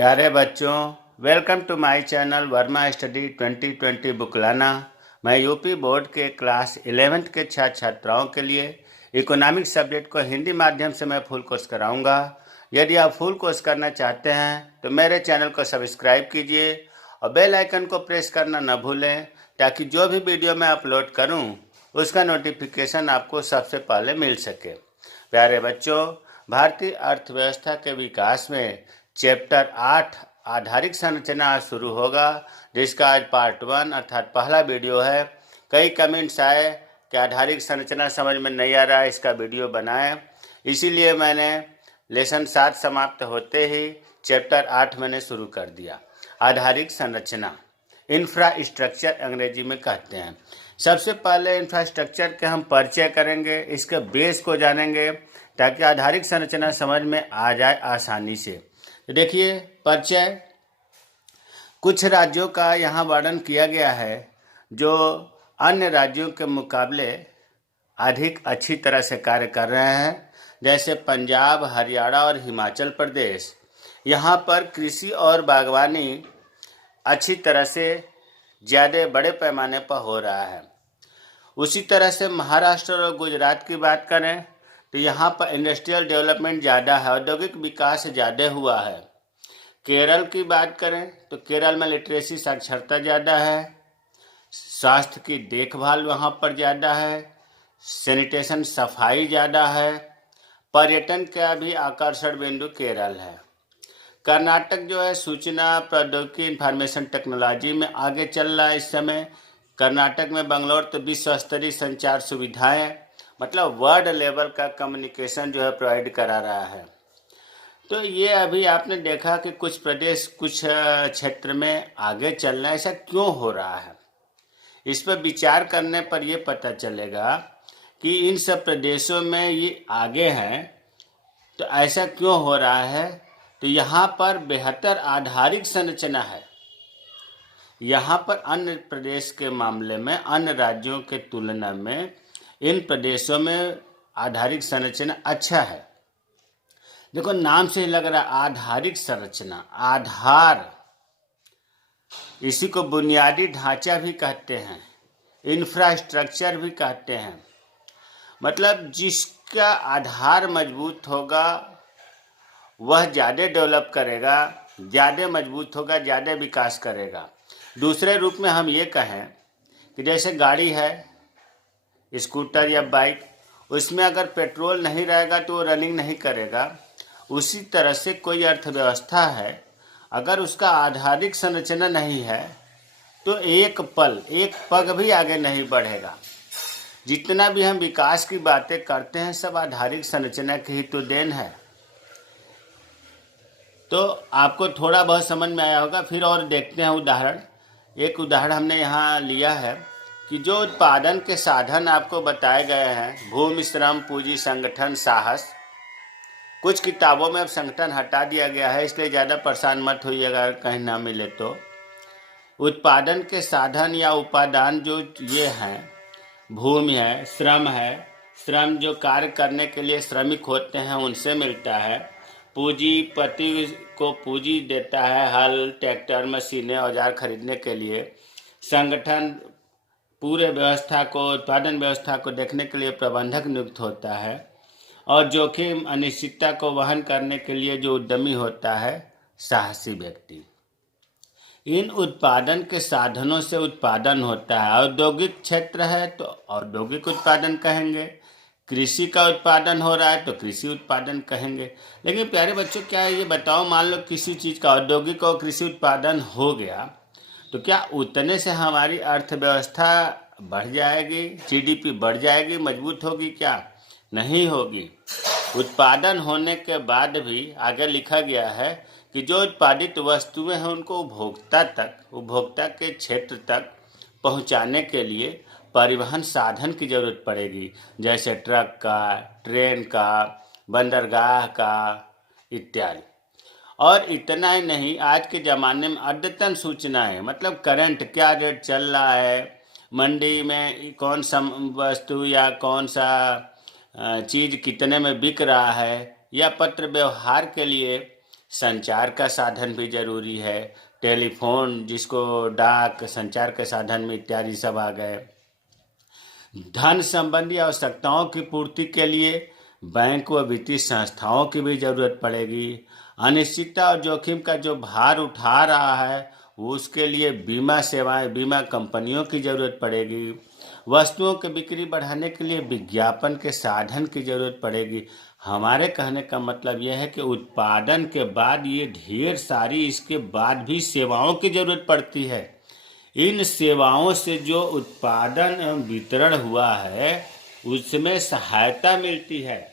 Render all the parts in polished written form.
प्यारे बच्चों, welcome to my channel Verma study 2020 बुकलाना। मैं यूपी बोर्ड के क्लास 11th के छात्र छात्राओं के लिए इकोनॉमिक्स सब्जेक्ट को हिंदी माध्यम से मैं फुल कोर्स कराऊंगा। यदि आप फुल कोर्स करना चाहते हैं तो मेरे चैनल को सब्सक्राइब कीजिए और बेल आइकन को प्रेस करना न भूलें, ताकि जो भी वीडियो मैं अपलोड करूं उसका नोटिफिकेशन आपको सबसे पहले मिल सके। प्यारे बच्चों, भारतीय अर्थव्यवस्था के विकास में चैप्टर 8 आधारिक संरचना आज शुरू होगा, जिसका आज पार्ट 1 अर्थात पहला वीडियो है। कई कमेंट्स आए कि आधारिक संरचना समझ में नहीं आ रहा है, इसका वीडियो बनाएं। इसीलिए मैंने लेसन 7 समाप्त होते ही चैप्टर 8 मैंने शुरू कर दिया। आधारिक संरचना, इंफ्रास्ट्रक्चर अंग्रेजी में कहते हैं। सबसे पहले इंफ्रास्ट्रक्चर के हम परिचय करेंगे, इसके बेस को जानेंगे ताकि आधारिक संरचना समझ में आ जाए आसानी से। देखिए, परिचय कुछ राज्यों का यहाँ वर्णन किया गया है जो अन्य राज्यों के मुकाबले अधिक अच्छी तरह से कार्य कर रहे हैं, जैसे पंजाब, हरियाणा और हिमाचल प्रदेश। यहाँ पर कृषि और बागवानी अच्छी तरह से ज़्यादा बड़े पैमाने पर हो रहा है। उसी तरह से महाराष्ट्र और गुजरात की बात करें तो यहाँ पर इंडस्ट्रियल डेवलपमेंट ज़्यादा है, औद्योगिक विकास ज़्यादा हुआ है। केरल की बात करें तो केरल में लिटरेसी साक्षरता ज़्यादा है, स्वास्थ्य की देखभाल वहाँ पर ज़्यादा है, सैनिटेशन सफाई ज़्यादा है, पर्यटन का भी आकर्षण बिंदु केरल है। कर्नाटक जो है सूचना प्रौद्योगिकी इंफॉर्मेशन टेक्नोलॉजी में आगे चल रहा है इस समय। कर्नाटक में बंगलौर तो विश्व स्तरीय संचार सुविधाएं, मतलब वर्ल्ड लेवल का कम्युनिकेशन जो है प्रोवाइड करा रहा है। तो ये अभी आपने देखा कि कुछ प्रदेश कुछ क्षेत्र में आगे चल रहा है, ऐसा क्यों हो रहा है? इस पर विचार करने पर ये पता चलेगा कि इन सब प्रदेशों में ये आगे हैं तो ऐसा क्यों हो रहा है। तो यहाँ पर बेहतर आधारिक संरचना है। यहाँ पर अन्य प्रदेश के मामले में, अन्य राज्यों के तुलना में इन प्रदेशों में आधारिक संरचना अच्छा है। देखो, नाम से ही लग रहा है आधारिक संरचना। आधार, इसी को बुनियादी ढांचा भी कहते हैं, इंफ्रास्ट्रक्चर भी कहते हैं। मतलब जिसका आधार मजबूत होगा वह ज़्यादा डेवलप करेगा, ज़्यादा मजबूत होगा, ज़्यादा विकास करेगा। दूसरे रूप में हम ये कहें कि जैसे गाड़ी है, स्कूटर या बाइक, उसमें अगर पेट्रोल नहीं रहेगा तो वो रनिंग नहीं करेगा। उसी तरह से कोई अर्थव्यवस्था है, अगर उसका आधारिक संरचना नहीं है तो एक पग भी आगे नहीं बढ़ेगा। जितना भी हम विकास की बातें करते हैं सब आधारिक संरचना की ही तो देन है। तो आपको थोड़ा बहुत समझ में आया होगा। फिर और देखते हैं उदाहरण। एक उदाहरण हमने यहाँ लिया है कि जो उत्पादन के साधन आपको बताए गए हैं, भूमि, श्रम, पूंजी, संगठन, साहस। कुछ किताबों में अब संगठन हटा दिया गया है, इसलिए ज़्यादा परेशान मत होइएगा अगर कहीं ना मिले तो। उत्पादन के साधन या उपादान जो ये हैं, भूमि है, श्रम जो कार्य करने के लिए श्रमिक होते हैं उनसे मिलता है। पूंजीपति को पूंजी देता है, हल, ट्रैक्टर, मशीनें, औजार खरीदने के लिए। संगठन पूरे व्यवस्था को, उत्पादन व्यवस्था को देखने के लिए प्रबंधक नियुक्त होता है। और जोखिम अनिश्चितता को वहन करने के लिए जो उद्यमी होता है, साहसी व्यक्ति। इन उत्पादन के साधनों से उत्पादन होता है। औद्योगिक क्षेत्र है तो औद्योगिक उत्पादन कहेंगे, कृषि का उत्पादन हो रहा है तो कृषि उत्पादन कहेंगे। लेकिन प्यारे बच्चों, क्या ये बताओ, मान लो किसी चीज़ का औद्योगिक और कृषि उत्पादन हो गया तो क्या उतने से हमारी अर्थव्यवस्था बढ़ जाएगी, जीडीपी बढ़ जाएगी, मजबूत होगी? क्या नहीं होगी। उत्पादन होने के बाद भी आगे लिखा गया है कि जो उत्पादित वस्तुएं हैं उनको उपभोक्ता के क्षेत्र तक पहुंचाने के लिए परिवहन साधन की जरूरत पड़ेगी, जैसे ट्रक का, ट्रेन का, बंदरगाह का इत्यादि। और इतना ही नहीं, आज के ज़माने में अद्यतन सूचनाएं, मतलब करंट क्या रेट चल रहा है, मंडी में कौन सा वस्तु या कौन सा चीज़ कितने में बिक रहा है, या पत्र व्यवहार के लिए संचार का साधन भी जरूरी है, टेलीफोन जिसको डाक संचार के साधन में इत्यादि सब आ गए। धन संबंधी आवश्यकताओं की पूर्ति के लिए बैंक व वित्तीय संस्थाओं की भी जरूरत पड़ेगी। अनिश्चितता और जोखिम का जो भार उठा रहा है उसके लिए बीमा सेवाएं, बीमा कंपनियों की जरूरत पड़ेगी। वस्तुओं की बिक्री बढ़ाने के लिए विज्ञापन के साधन की जरूरत पड़ेगी। हमारे कहने का मतलब यह है कि उत्पादन के बाद ये ढेर सारी इसके बाद भी सेवाओं की जरूरत पड़ती है। इन सेवाओं से जो उत्पादन एवं वितरण हुआ है उसमें सहायता मिलती है।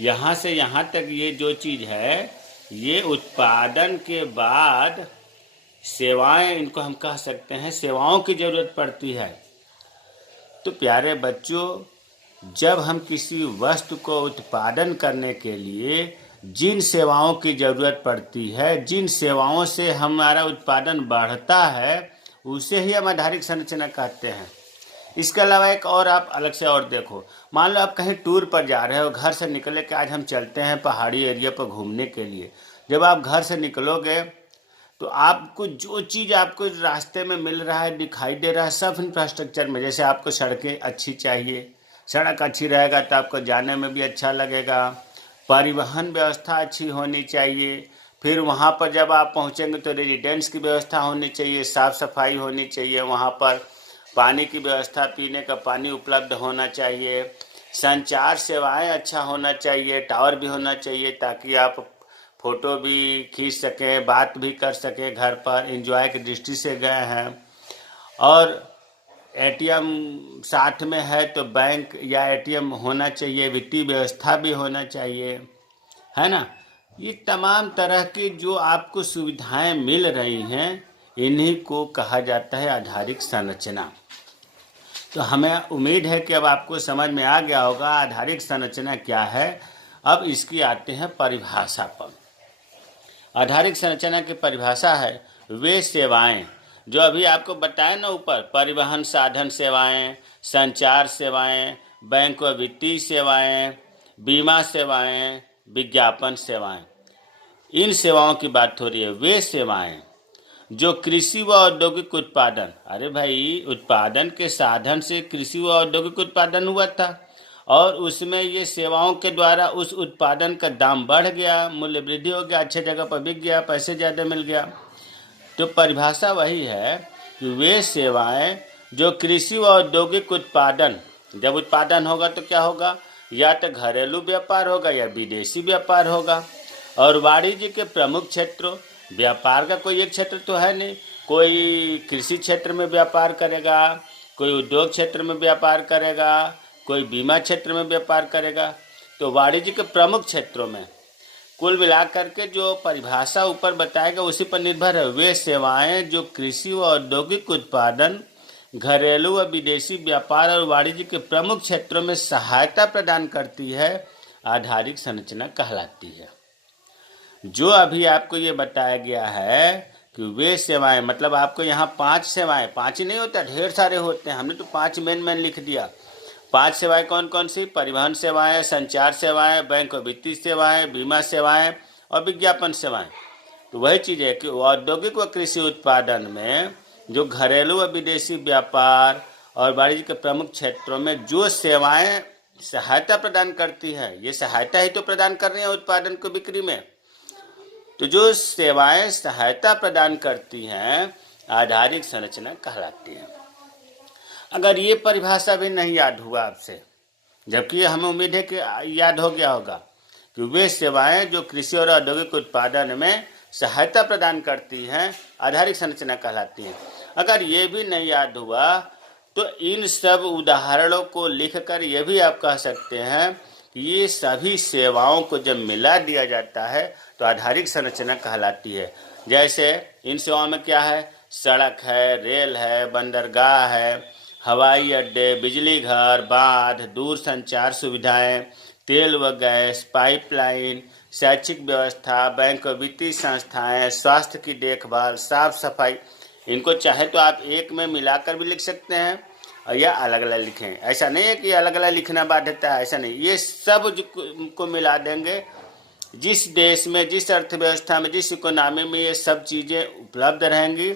यहाँ से यहाँ तक ये जो चीज़ है, ये उत्पादन के बाद सेवाएं, इनको हम कह सकते हैं सेवाओं की जरूरत पड़ती है। तो प्यारे बच्चों, जब हम किसी वस्तु को उत्पादन करने के लिए जिन सेवाओं की जरूरत पड़ती है, जिन सेवाओं से हमारा उत्पादन बढ़ता है, उसे ही हम आधारिक संरचना कहते हैं। इसके अलावा एक और आप अलग से और देखो, मान लो आप कहीं टूर पर जा रहे हो, घर से निकले कि आज हम चलते हैं पहाड़ी एरिया पर घूमने के लिए। जब आप घर से निकलोगे तो आपको जो चीज़ आपको रास्ते में मिल रहा है, दिखाई दे रहा है, सब इंफ्रास्ट्रक्चर में, जैसे आपको सड़कें अच्छी चाहिए, सड़क अच्छी रहेगा तो आपको जाने में भी अच्छा लगेगा। परिवहन व्यवस्था अच्छी होनी चाहिए। फिर वहाँ पर जब आप पहुँचेंगे तो रेजिडेंस की व्यवस्था होनी चाहिए, साफ़ सफाई होनी चाहिए, वहाँ पर पानी की व्यवस्था, पीने का पानी उपलब्ध होना चाहिए। संचार सेवाएं अच्छा होना चाहिए, टावर भी होना चाहिए ताकि आप फ़ोटो भी खींच सकें, बात भी कर सकें, घर पर एंजॉय की दृष्टि से गए हैं। और एटीएम साथ में है तो बैंक या एटीएम होना चाहिए, वित्तीय व्यवस्था भी होना चाहिए, है ना। ये तमाम तरह की जो आपको सुविधाएं मिल रही हैं, इन्हीं को कहा जाता है आधारिक संरचना। तो हमें उम्मीद है कि अब आपको समझ में आ गया होगा आधारिक संरचना क्या है। अब इसकी आते हैं परिभाषा पर। आधारिक संरचना की परिभाषा है वे सेवाएं जो अभी आपको बताए ना ऊपर, परिवहन साधन सेवाएं, संचार सेवाएं, बैंक व वित्तीय सेवाएं, बीमा सेवाएं, विज्ञापन सेवाएं, इन सेवाओं की बात हो रही है। वे सेवाएं जो कृषि व औद्योगिक उत्पादन, अरे भाई उत्पादन के साधन से कृषि व औद्योगिक उत्पादन हुआ था और उसमें ये सेवाओं के द्वारा उस उत्पादन का दाम बढ़ गया, मूल्य वृद्धि हो गया, अच्छे जगह पर बिक गया, पैसे ज़्यादा मिल गया। तो परिभाषा वही है कि वे सेवाएं जो कृषि व औद्योगिक उत्पादन, जब उत्पादन होगा तो क्या होगा, या तो घरेलू व्यापार होगा या विदेशी व्यापार होगा। और वाणिज्य के प्रमुख क्षेत्रों, व्यापार का कोई एक क्षेत्र तो है नहीं, कोई कृषि क्षेत्र में व्यापार करेगा, कोई उद्योग क्षेत्र में व्यापार करेगा, कोई बीमा क्षेत्र में व्यापार करेगा। तो वाणिज्य के प्रमुख क्षेत्रों में कुल मिलाकर के जो परिभाषा ऊपर बताएगा उसी पर निर्भर है। वे सेवाएं जो कृषि व औद्योगिक उत्पादन, घरेलू व विदेशी व्यापार और वाणिज्य के प्रमुख क्षेत्रों में सहायता प्रदान करती है, आधारिक संरचना कहलाती है। जो अभी आपको ये बताया गया है कि वे सेवाएं, मतलब आपको यहाँ 5 सेवाएं, 5 ही नहीं होता, ढेर सारे होते हैं, हमने तो 5 मेन लिख दिया। 5 सेवाएं कौन कौन सी, परिवहन सेवाएं, संचार सेवाएं, बैंक और वित्तीय सेवाएं, बीमा सेवाएं और विज्ञापन सेवाएं। तो वही चीज़ है कि औद्योगिक व कृषि उत्पादन में जो घरेलू व विदेशी व्यापार और वाणिज्य के प्रमुख क्षेत्रों में जो सेवाएं सहायता प्रदान करती है, ये सहायता ही तो प्रदान कर रही है उत्पादन को बिक्री में। तो जो सेवाएं सहायता प्रदान करती हैं, आधारिक संरचना कहलाती है। अगर ये परिभाषा भी नहीं याद हुआ आपसे, जबकि हमें उम्मीद है कि याद हो गया होगा कि वे सेवाएं जो कृषि और औद्योगिक उत्पादन में सहायता प्रदान करती हैं, आधारिक संरचना कहलाती हैं। अगर ये भी नहीं याद हुआ तो इन सब उदाहरणों को लिखकर ये भी आप कह सकते हैं कि ये सभी सेवाओं को जब मिला दिया जाता है तो आधारिक संरचना कहलाती है। जैसे इन सेवाओं में क्या है, सड़क है, रेल है, बंदरगाह है, हवाई अड्डे, बिजली घर, बांध, दूर संचार सुविधाएं, तेल व गैस पाइपलाइन, शैक्षिक व्यवस्था, बैंक और वित्तीय संस्थाएं, स्वास्थ्य की देखभाल, साफ सफाई। इनको चाहे तो आप एक में मिलाकर भी लिख सकते हैं और या अलग अलग लिखें। ऐसा नहीं है कि अलग अलग लिखना बाध्यता है, ऐसा नहीं, ये सब को मिला देंगे जिस देश में, जिस अर्थव्यवस्था में, जिस इकोनॉमी में ये सब चीज़ें उपलब्ध रहेंगी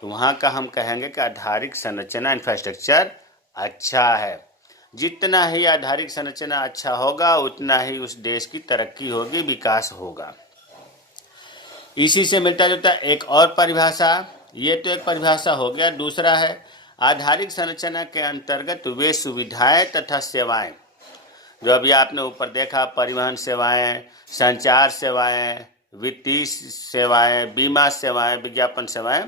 तो वहाँ का हम कहेंगे कि आधारिक संरचना इंफ्रास्ट्रक्चर अच्छा है। जितना ही आधारिक संरचना अच्छा होगा उतना ही उस देश की तरक्की होगी, विकास होगा। इसी से मिलता जुलता एक और परिभाषा, ये तो एक परिभाषा हो गया। दूसरा है आधारिक संरचना के अंतर्गत वे सुविधाएं तथा सेवाएं जो अभी आपने ऊपर देखा, परिवहन सेवाएं, संचार सेवाएं, वित्तीय सेवाएं, बीमा सेवाएं, विज्ञापन सेवाएं,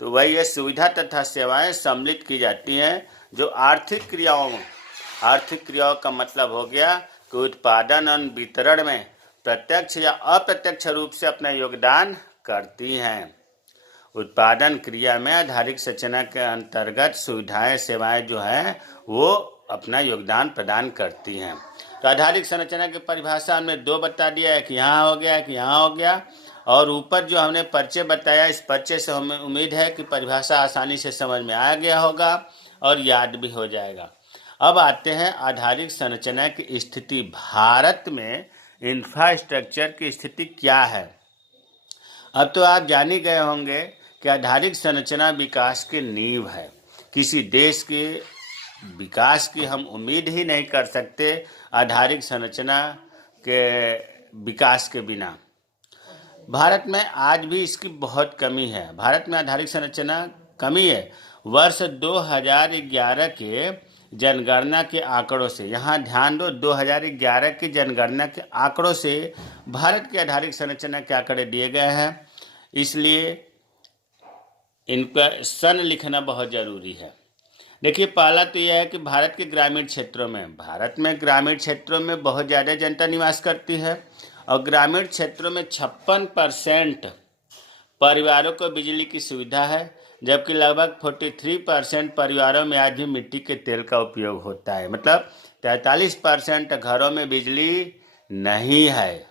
तो वही ये सुविधा तथा सेवाएं सम्मिलित की जाती हैं जो आर्थिक क्रियाओं का मतलब हो गया कि उत्पादन और वितरण में प्रत्यक्ष या अप्रत्यक्ष रूप से अपना योगदान करती हैं। उत्पादन क्रिया में आधारिक संरचना के अंतर्गत सुविधाएं सेवाएं जो हैं वो अपना योगदान प्रदान करती हैं। तो आधारिक संरचना की परिभाषा हमने दो बता दिया है कि यहाँ हो गया, कि यहाँ हो गया, और ऊपर जो हमने परिचय बताया, इस परिचय से हमें उम्मीद है कि परिभाषा आसानी से समझ में आ गया होगा और याद भी हो जाएगा। अब आते हैं आधारिक संरचना की स्थिति। भारत में इंफ्रास्ट्रक्चर की स्थिति क्या है। अब तो आप जान ही गए होंगे कि आधारिक संरचना विकास की नींव है। किसी देश के विकास की हम उम्मीद ही नहीं कर सकते आधारिक संरचना के विकास के बिना। भारत में आज भी इसकी बहुत कमी है। भारत में आधारिक संरचना कमी है। वर्ष 2011 के जनगणना के आंकड़ों से, यहाँ ध्यान दो, 2011 की जनगणना के आंकड़ों से भारत की आधारिक संरचना के आंकड़े दिए गए हैं, इसलिए इनका सन लिखना बहुत ज़रूरी है। देखिए, पहला तो यह है कि भारत के ग्रामीण क्षेत्रों में बहुत ज़्यादा जनता निवास करती है और ग्रामीण क्षेत्रों में 56% परिवारों को बिजली की सुविधा है, जबकि लगभग 43% परिवारों में आज भी मिट्टी के तेल का उपयोग होता है। मतलब 43% घरों में बिजली नहीं है।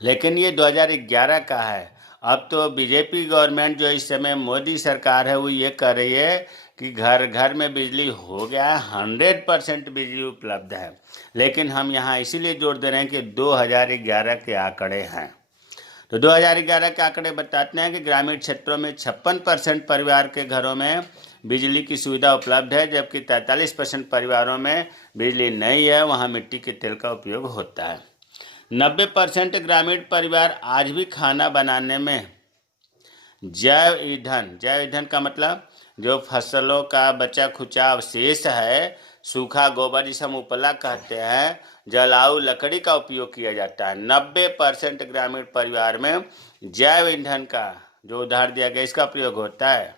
लेकिन ये 2011 का है। अब तो बीजेपी गवर्नमेंट जो इस समय मोदी सरकार है वो ये कर रही है कि घर घर में बिजली हो गया है, 100% बिजली उपलब्ध है। लेकिन हम यहाँ इसीलिए जोर दे रहे हैं कि 2011 के आंकड़े हैं। तो 2011 के आंकड़े बताते हैं कि ग्रामीण क्षेत्रों में 56% परिवार के घरों में बिजली की सुविधा उपलब्ध है, जबकि 43% परिवारों में बिजली नहीं है, वहाँ मिट्टी के तेल का उपयोग होता है। 90% ग्रामीण परिवार आज भी खाना बनाने में जैव ईंधन का मतलब जो फसलों का बचा खुचा अवशेष है, सूखा गोबर जिसे हम उपला कहते हैं, जलाऊ लकड़ी का उपयोग किया जाता है। 90% ग्रामीण परिवार में जैव ईंधन का जो उदाहरण दिया गया इसका प्रयोग होता है।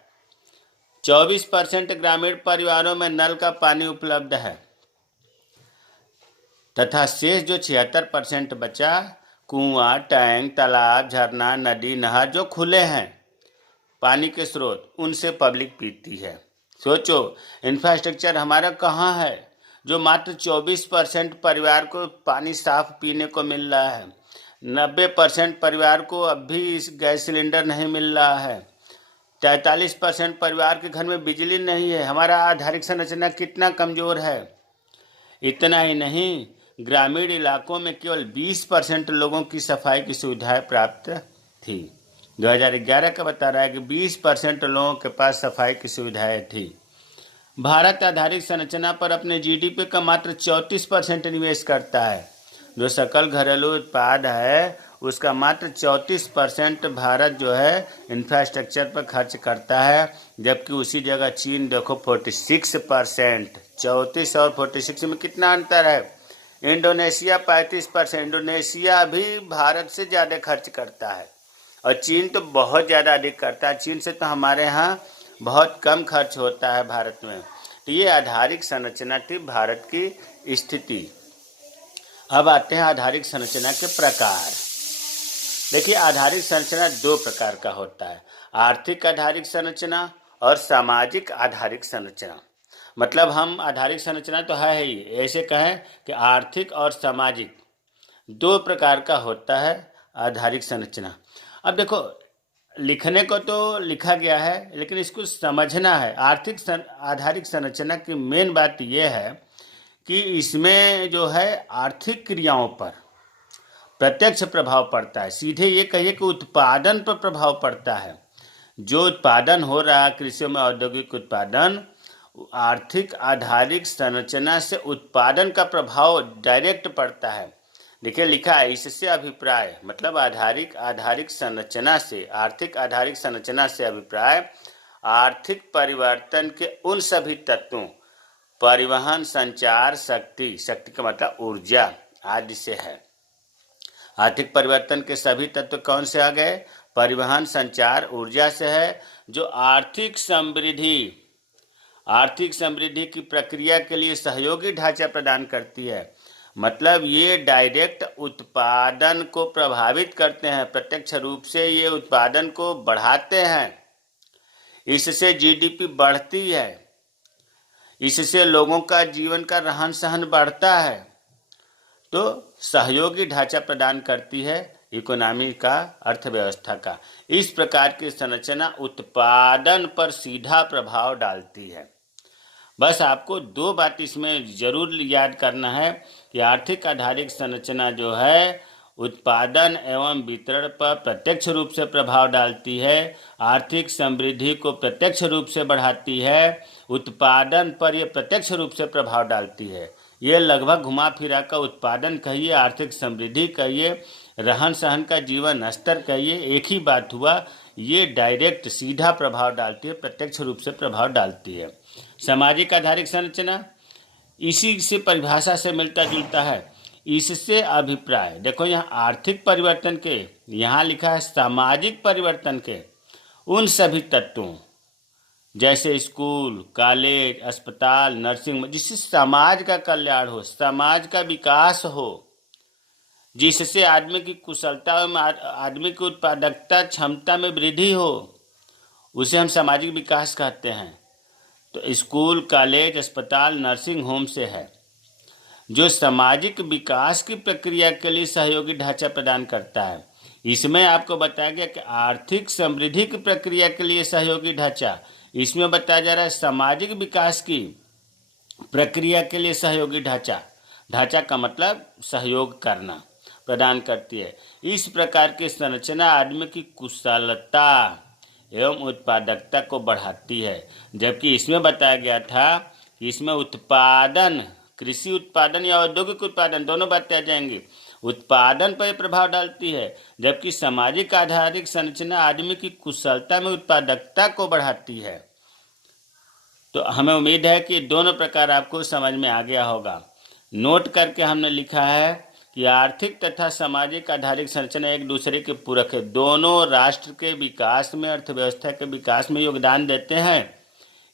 24% ग्रामीण परिवारों में नल का पानी उपलब्ध है तथा शेष जो 76% बचा कुआं, टैंक, तालाब, झरना, नदी, नहर जो खुले हैं पानी के स्रोत, उनसे पब्लिक पीती है। सोचो, इंफ्रास्ट्रक्चर हमारा कहाँ है जो मात्र 24% परिवार को पानी साफ पीने को मिल रहा है। 90% परिवार को अब भी इस गैस सिलेंडर नहीं मिल रहा है। 43% परिवार के घर में बिजली नहीं है। हमारा आधारिक संरचना कितना कमज़ोर है। इतना ही नहीं, ग्रामीण इलाकों में केवल 20% लोगों की सफाई की सुविधाएं प्राप्त थी। 2011 का बता रहा है कि 20% लोगों के पास सफाई की सुविधाएं थी। भारत आधारिक संरचना पर अपने जीडीपी का मात्र 34% निवेश करता है। जो सकल घरेलू उत्पाद है उसका मात्र 34% भारत जो है इंफ्रास्ट्रक्चर पर खर्च करता है, जबकि उसी जगह चीन देखो 46%। 34 और 46 में कितना अंतर है। इंडोनेशिया 35%। इंडोनेशिया भी भारत से ज़्यादा खर्च करता है और चीन तो बहुत ज़्यादा अधिक करता है। चीन से तो हमारे यहाँ बहुत कम खर्च होता है भारत में। तो ये आधारिक संरचना थी भारत की स्थिति। अब आते हैं आधारिक संरचना के प्रकार। देखिए, आधारिक संरचना दो प्रकार का होता है, आर्थिक आधारिक संरचना और सामाजिक आधारिक संरचना। मतलब हम आधारिक संरचना तो है ही, ऐसे कहें कि आर्थिक और सामाजिक दो प्रकार का होता है आधारिक संरचना। अब देखो, लिखने को तो लिखा गया है लेकिन इसको समझना है। आधारिक संरचना की मेन बात यह है कि इसमें जो है आर्थिक क्रियाओं पर प्रत्यक्ष प्रभाव पड़ता है, सीधे ये कहिए कि उत्पादन पर प्रभाव पड़ता है। जो उत्पादन हो रहा है कृषि में, औद्योगिक उत्पादन, आर्थिक आधारिक संरचना से उत्पादन का प्रभाव डायरेक्ट पड़ता है। देखिए लिखा है, इससे अभिप्राय मतलब आधारिक संरचना से, आर्थिक आधारिक संरचना से अभिप्राय आर्थिक परिवर्तन के उन सभी तत्वों, परिवहन, संचार, शक्ति का मतलब ऊर्जा आदि से है। आर्थिक परिवर्तन के सभी तत्व कौन से आ गए? परिवहन, संचार, ऊर्जा से है, जो आर्थिक समृद्धि की प्रक्रिया के लिए सहयोगी ढांचा प्रदान करती है। मतलब ये डायरेक्ट उत्पादन को प्रभावित करते हैं, प्रत्यक्ष रूप से ये उत्पादन को बढ़ाते हैं। इससे जीडीपी बढ़ती है, इससे लोगों का जीवन का रहन सहन बढ़ता है। तो सहयोगी ढांचा प्रदान करती है इकोनॉमी का, अर्थव्यवस्था का। इस प्रकार की संरचना उत्पादन पर सीधा प्रभाव डालती है। बस आपको दो बात इसमें जरूर याद करना है कि आर्थिक आधारिक संरचना जो है उत्पादन एवं वितरण पर प्रत्यक्ष रूप से प्रभाव डालती है, आर्थिक समृद्धि को प्रत्यक्ष रूप से बढ़ाती है, उत्पादन पर यह प्रत्यक्ष रूप से प्रभाव डालती है। ये लगभग घुमा फिरा का उत्पादन कहिए, आर्थिक समृद्धि कहिए, रहन सहन का जीवन स्तर कहिए, एक ही बात हुआ। ये डायरेक्ट सीधा प्रभाव डालती है, प्रत्यक्ष रूप से प्रभाव डालती है। सामाजिक आधारिक संरचना इसी से परिभाषा से मिलता जुलता है। इससे अभिप्राय, देखो यहाँ आर्थिक परिवर्तन के, यहाँ लिखा है सामाजिक परिवर्तन के उन सभी तत्वों, जैसे स्कूल, कॉलेज, अस्पताल, नर्सिंग, जिससे समाज का कल्याण हो, समाज का विकास हो, जिससे आदमी की कुशलता में, आदमी की उत्पादकता क्षमता में वृद्धि हो, उसे हम सामाजिक विकास कहते हैं। तो स्कूल, कॉलेज, अस्पताल, नर्सिंग होम से है, जो सामाजिक विकास की प्रक्रिया के लिए सहयोगी ढांचा प्रदान करता है। इसमें आपको बताया गया कि आर्थिक समृद्धि की प्रक्रिया के लिए सहयोगी ढांचा, इसमें बताया जा रहा है सामाजिक विकास की प्रक्रिया के लिए सहयोगी ढांचा का मतलब सहयोग करना, प्रदान करती है। इस प्रकार की संरचना आदमी की कुशलता एवं उत्पादकता को बढ़ाती है। जबकि इसमें बताया गया था कि इसमें उत्पादन, कृषि उत्पादन या औद्योगिक उत्पादन, दोनों बातें आ जाएंगी, उत्पादन पर प्रभाव डालती है, जबकि सामाजिक आधारिक संरचना आदमी की कुशलता में उत्पादकता को बढ़ाती है। तो हमें उम्मीद है कि दोनों प्रकार आपको समझ में आ गया होगा। नोट करके हमने लिखा है कि आर्थिक तथा सामाजिक आधारिक संरचना एक दूसरे के पूरक है, दोनों राष्ट्र के विकास में, अर्थव्यवस्था के विकास में योगदान देते हैं।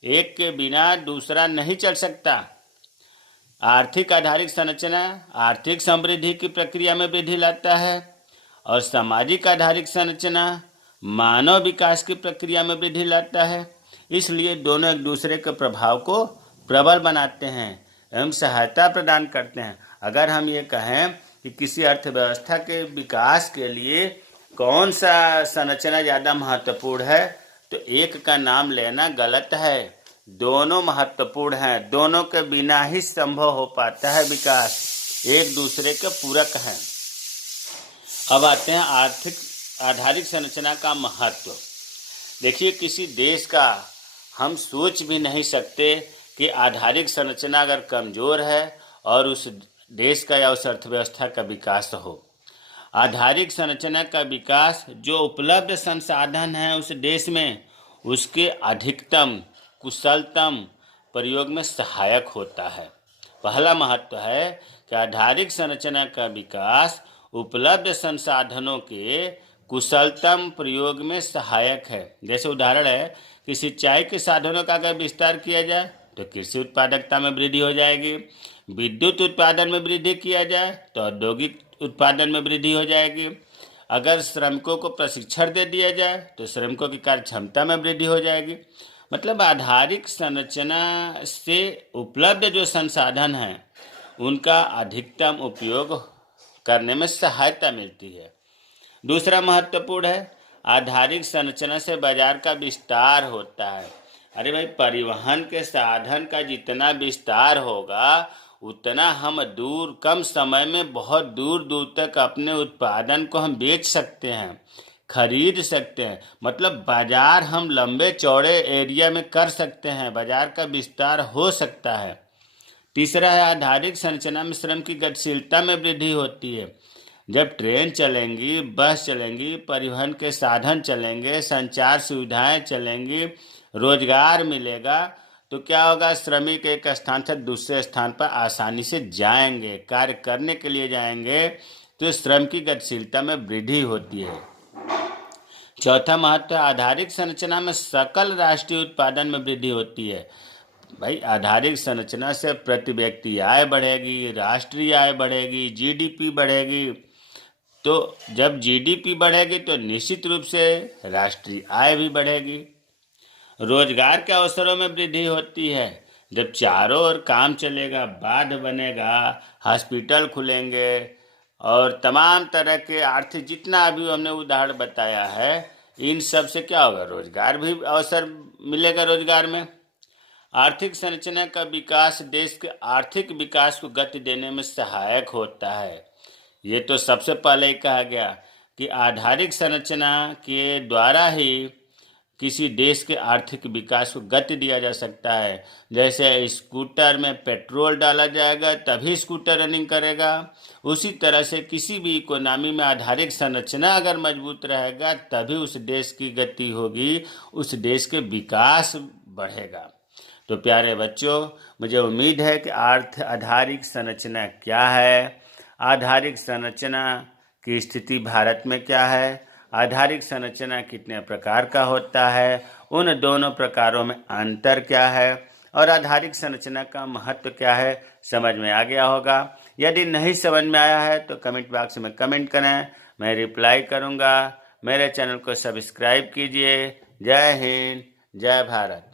एक के बिना दूसरा नहीं चल सकता। आर्थिक आधारिक संरचना आर्थिक समृद्धि की प्रक्रिया में वृद्धि लाता है और सामाजिक आधारिक संरचना मानव विकास की प्रक्रिया में वृद्धि लाता है। इसलिए दोनों एक दूसरे के प्रभाव को प्रबल बनाते हैं एवं सहायता प्रदान करते हैं। अगर हम ये कहें कि किसी अर्थव्यवस्था के विकास के लिए कौन सा संरचना ज़्यादा महत्वपूर्ण है, तो एक का नाम लेना गलत है। दोनों महत्वपूर्ण हैं, दोनों के बिना ही संभव हो पाता है विकास, एक दूसरे के पूरक हैं। अब आते हैं आर्थिक आधारिक संरचना का महत्व। देखिए, किसी देश का हम सोच भी नहीं सकते कि आधारिक संरचना अगर कमज़ोर है और उस देश का या उस अर्थव्यवस्था का विकास हो। आधारिक संरचना का विकास, जो उपलब्ध संसाधन है उस देश में, उसके अधिकतम कुशलतम प्रयोग में सहायक होता है। पहला महत्व है कि आधारिक संरचना का विकास उपलब्ध संसाधनों के कुशलतम प्रयोग में सहायक है। जैसे उदाहरण है कि सिंचाई के साधनों का अगर विस्तार किया जाए तो कृषि उत्पादकता में वृद्धि हो जाएगी, विद्युत उत्पादन में वृद्धि किया जाए तो औद्योगिक उत्पादन में वृद्धि हो जाएगी, अगर श्रमिकों को प्रशिक्षण दे दिया जाए तो श्रमिकों की कार्य क्षमता में वृद्धि हो जाएगी। मतलब आधारिक संरचना से उपलब्ध जो संसाधन हैं उनका अधिकतम उपयोग करने में सहायता मिलती है। दूसरा महत्वपूर्ण है, आधारिक संरचना से बाजार का विस्तार होता है। अरे भाई, परिवहन के साधन का जितना विस्तार होगा उतना हम कम समय में बहुत दूर दूर तक अपने उत्पादन को हम बेच सकते हैं, खरीद सकते हैं। मतलब बाजार हम लंबे चौड़े एरिया में कर सकते हैं, बाजार का विस्तार हो सकता है। तीसरा है आधारिक संरचना में श्रम की गतिशीलता में वृद्धि होती है। जब ट्रेन चलेंगी, बस चलेंगी, परिवहन के साधन चलेंगे, संचार सुविधाएं चलेंगी, रोजगार मिलेगा, तो क्या होगा, श्रमिक एक स्थान से दूसरे स्थान पर आसानी से जाएंगे, कार्य करने के लिए जाएंगे, तो श्रम की गतिशीलता में वृद्धि होती है। चौथा महत्व, आधारिक संरचना में सकल राष्ट्रीय उत्पादन में वृद्धि होती है। भाई आधारिक संरचना से प्रति व्यक्ति आय बढ़ेगी, राष्ट्रीय आय बढ़ेगी, जीडीपी बढ़ेगी। तो जब जीडीपी बढ़ेगी तो निश्चित रूप से राष्ट्रीय आय भी बढ़ेगी। रोजगार के अवसरों में वृद्धि होती है। जब चारों ओर काम चलेगा, बांध बनेगा, हॉस्पिटल खुलेंगे और तमाम तरह के आर्थिक जितना अभी हमने उदाहरण बताया है, इन सब से क्या होगा, रोजगार भी अवसर मिलेगा। रोजगार में आर्थिक संरचना का विकास देश के आर्थिक विकास को गति देने में सहायक होता है। ये तो सबसे पहले ही कहा गया कि आधारिक संरचना के द्वारा ही किसी देश के आर्थिक विकास को गति दिया जा सकता है। जैसे स्कूटर में पेट्रोल डाला जाएगा तभी स्कूटर रनिंग करेगा, उसी तरह से किसी भी इकोनॉमी में आधारिक संरचना अगर मजबूत रहेगा तभी उस देश की गति होगी, उस देश के विकास बढ़ेगा। तो प्यारे बच्चों, मुझे उम्मीद है कि आधारिक संरचना क्या है, आधारिक संरचना की स्थिति भारत में क्या है, आधारिक संरचना कितने प्रकार का होता है, उन दोनों प्रकारों में अंतर क्या है और आधारिक संरचना का महत्व क्या है, समझ में आ गया होगा। यदि नहीं समझ में आया है तो कमेंट बॉक्स में कमेंट करें, मैं रिप्लाई करूंगा। मेरे चैनल को सब्सक्राइब कीजिए। जय हिंद, जय भारत।